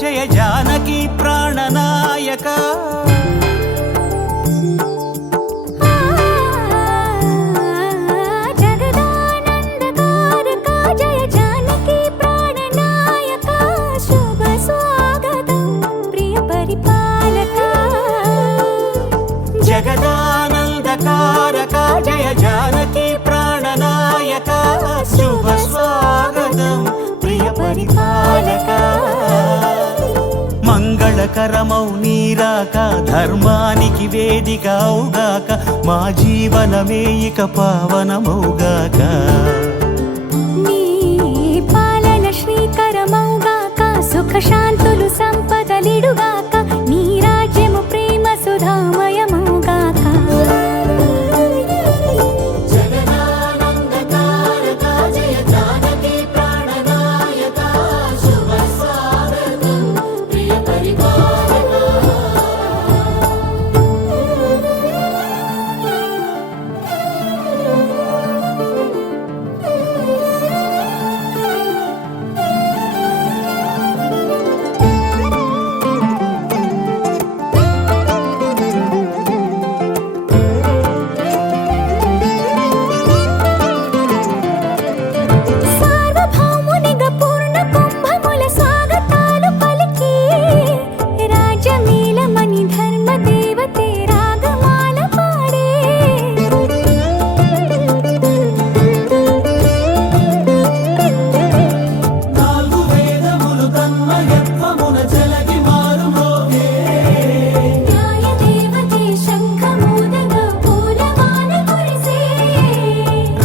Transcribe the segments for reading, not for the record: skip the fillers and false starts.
జయ జానకి ప్రాణనాయక జగదానందకారక జయ జానకి ప్రాణనాయక శుభ స్వాగతం ప్రియ పరిపాలక జగదానందకారక జయ జానకి ప్రాణనాయక శుభ స్వాగతం ప్రియ పరిపాలక మంగళకరమౌ నీరాక ధర్మానికి వేదిక అవుగాక మా జీవనమే ఇక పావనమౌగాక నీ పాలన శ్రీకరమౌగాక సుఖ శాంతులు సంపదలిడుగాక నీ రాజ్యము ప్రేమ సుధామయమౌగాక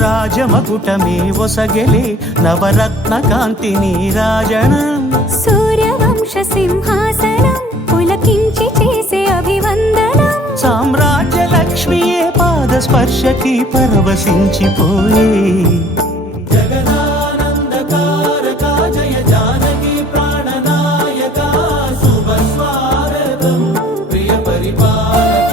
రాజమకుటమే ఒసగెలే నవరత్న కాంతి నీరాజనం సూర్యవంశ సింహాసనం పులకించి చేసే అభివందనం సామ్రాజ్య లక్ష్మియే పాద స్పర్శకి పరవశించిపోయే జగదానందకారక జయ జానకి ప్రాణనాయక శుభ స్వాగతం ప్రియ పరిపాలక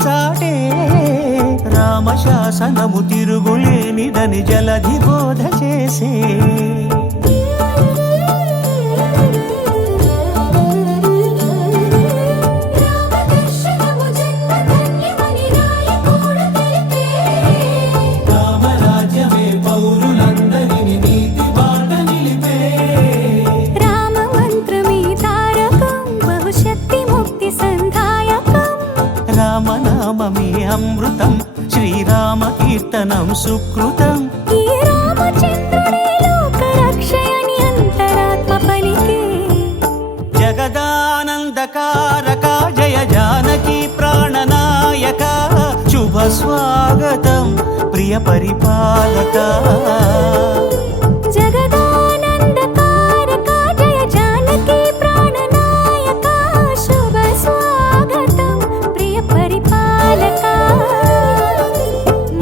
చాటే రామశాసనము తిరుగులేనిదని జలధి బోధ చేసే రామరాజ్యమే పౌరులందరిని నీతి బాట నిలిపే రామ మంత్రమే తారకం బహుశక్తి ముక్తి సంధాయకం రామనామమే అమృతం శ్రీరామ కీర్తనం సుకృతం ఈ రామచంద్రుడే లోక రక్షయని అంతరాత్మ పలికే జగదానందకారక జయ జానకి ప్రాణనాయక శుభ స్వాగతం ప్రియ పరిపాలక జగదానందకారక జయ జానకి ప్రాణనాయక శుభ స్వాగతం ప్రియ పరిపాలక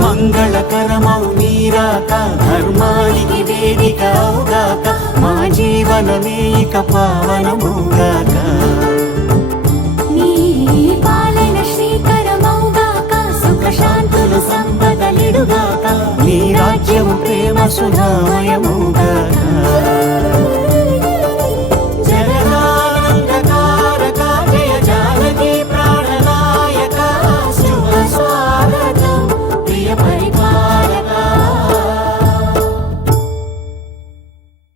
మంగళకరమౌ నీరాక ధర్మానికి వేదిక అవుగాక మా జీవనమే ఇక పావనమౌగాక నీ పాలన శ్రీకరమౌగాక సుఖ శాంతులు సంపదలిడుగాక నీ రాజ్యము ప్రేమ సుధామయమౌగాక